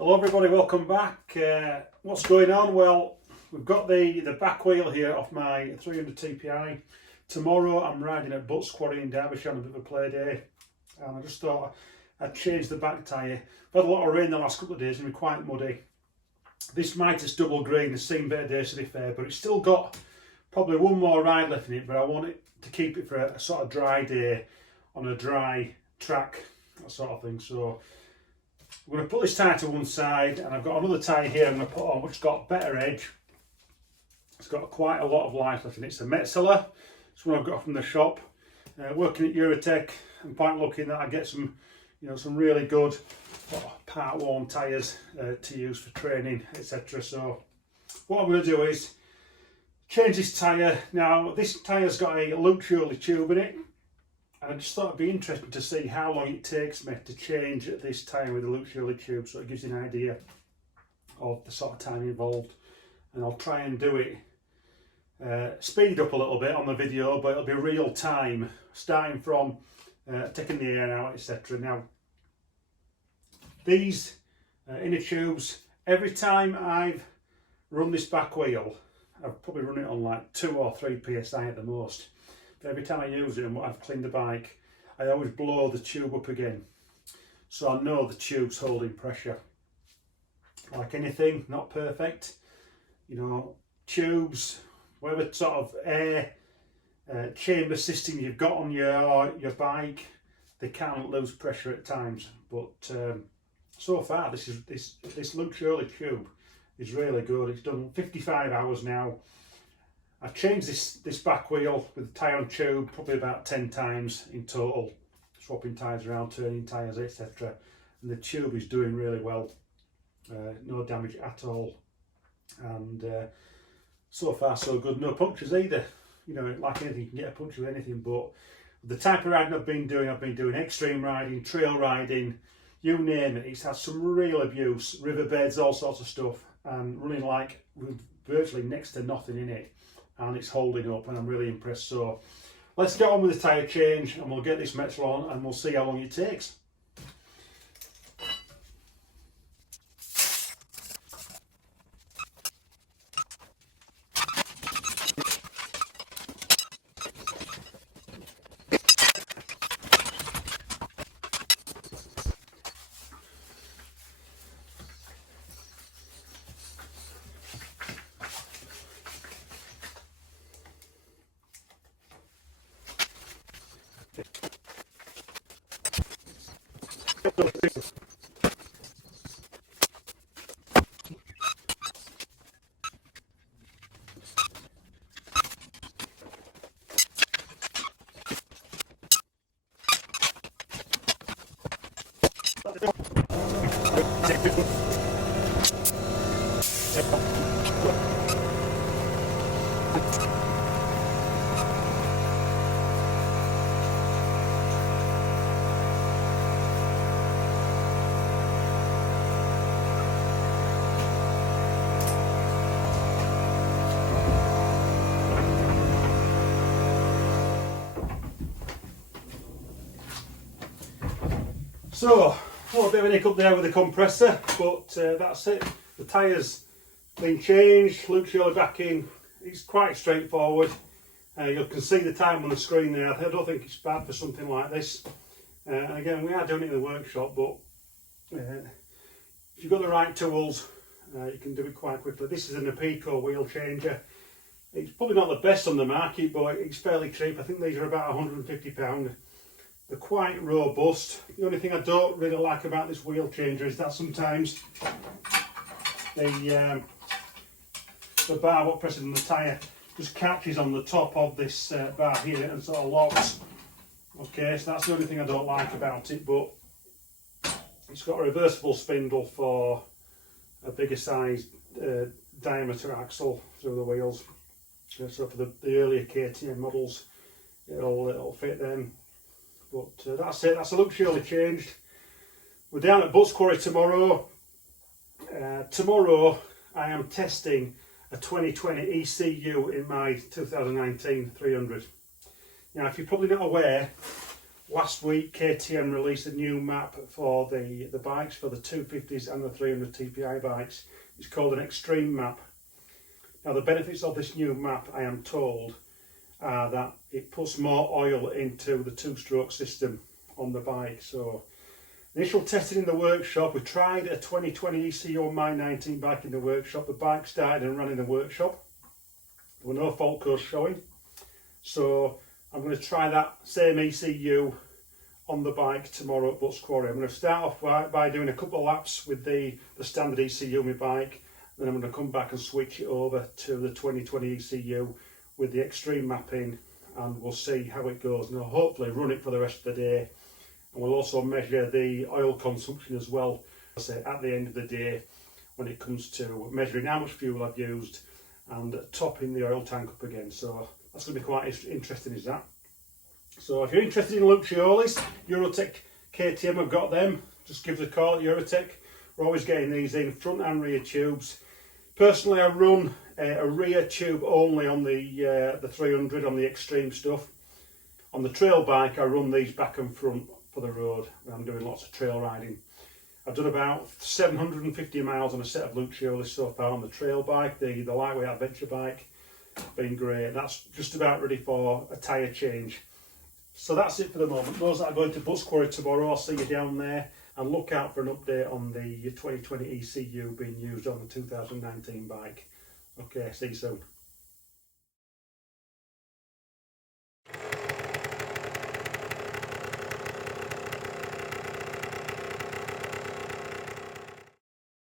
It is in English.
Hello everybody, welcome back. What's going on? Well, we've got the back wheel here off my 300 TPi. Tomorrow I'm riding at Butts Quarry in Derbyshire on a bit of a play day, and I just thought I'd change the back tyre. We've had a lot of rain the last couple of days and we're quite muddy. This Midas double green has seen better days to be fair, but it's still got probably one more ride left in it, but I want it to keep it for a sort of dry day on a dry track, that sort of thing. So I'm going to put this tyre to one side, and I've got another tyre here I'm going to put on which has got better edge. It's got quite a lot of life left in it. It's a Metzeler. It's one I've got from the shop. Working at Eurotek, I'm quite lucky that I get some, some really good part-worn tyres to use for training, etc. So what I'm going to do is change this tyre. Now this tyre's got a Lucioli tube in it. I just thought it'd be interesting to see how long it takes me to change this tyre with a Lucioli tube, so it gives you an idea of the sort of time involved. And I'll try and do it speed up a little bit on the video, but it'll be real time, starting from taking the air out, etc. Now, these inner tubes, every time I've run this back wheel, I've probably run it on like 2 or 3 psi at the most. Every time I use it and I've cleaned the bike, I always blow the tube up again, so I know the tube's holding pressure. Like anything, not perfect, tubes, whatever sort of air chamber system you've got on your bike, they can lose pressure at times. But so far, this Lucioli tube is really good. It's done 55 hours now. I've changed this back wheel with the tyre and tube probably about 10 times in total, swapping tyres around, turning tyres, etc. And the tube is doing really well, no damage at all, and so far so good. No punctures either. Like anything, you can get a puncture with anything, but the type of riding I've been doing extreme riding, trail riding, you name it. It's had some real abuse, riverbeds, all sorts of stuff, and running like with virtually next to nothing in it. And it's holding up, and I'm really impressed. So let's get on with the tyre change, and we'll get this Metzeler on, and we'll see how long it takes. So, a little bit of an hiccup there with the compressor, but that's it. The tyre's been changed, Lucioli back in. It's quite straightforward. You can see the time on the screen there. I don't think it's bad for something like this. And again, we are doing it in the workshop, but if you've got the right tools, you can do it quite quickly. This is an Apico wheel changer. It's probably not the best on the market, but it's fairly cheap. I think these are about £150. They're quite robust. The only thing I don't really like about this wheel changer is that sometimes the bar what presses on the tyre just catches on the top of this bar here and sort of locks. Okay, so that's the only thing I don't like about it, but it's got a reversible spindle for a bigger size diameter axle through the wheels. So for the earlier KTM models, it'll fit them. But that's it, that's a Lucioli changed. We're down at Butts Quarry tomorrow. Tomorrow I am testing a 2020 ECU in my 2019 300. Now, if you're probably not aware, Last week KTM released a new map for the bikes, for the 250s and the 300 TPi bikes. It's called an extreme map. Now the benefits of this new map, I am told, are that it puts more oil into the two-stroke system on the bike. So initial testing in the workshop, we tried a 2020 ECU on my 19 bike in the workshop. The bike started and ran in the workshop. There were no fault codes showing. So I'm going to try that same ECU on the bike tomorrow at Butts Quarry. I'm going to start off by doing a couple of laps with the standard ECU on my bike. Then I'm going to come back and switch it over to the 2020 ECU with the extreme mapping, and we'll see how it goes. And I'll hopefully run it for the rest of the day. And we'll also measure the oil consumption as well, at the end of the day, when it comes to measuring how much fuel I've used and topping the oil tank up again. So that's going to be quite interesting, is that? So if you're interested in Luciolis, Eurotek Ktm, I've got them. Just give us a call at Eurotek. We're always getting these in, front and rear tubes. Personally, I run a rear tube only on the 300, on the extreme stuff. On the trail bike, I run these back and front for the road when I'm doing lots of trail riding. I've done about 750 miles on a set of Luciolis so far on the trail bike, the lightweight adventure bike. Been great. That's just about ready for a tyre change. So that's it for the moment. Those that are going to Butts Quarry tomorrow, I'll see you down there, and look out for an update on the 2020 ECU being used on the 2019 bike. Okay, see you soon.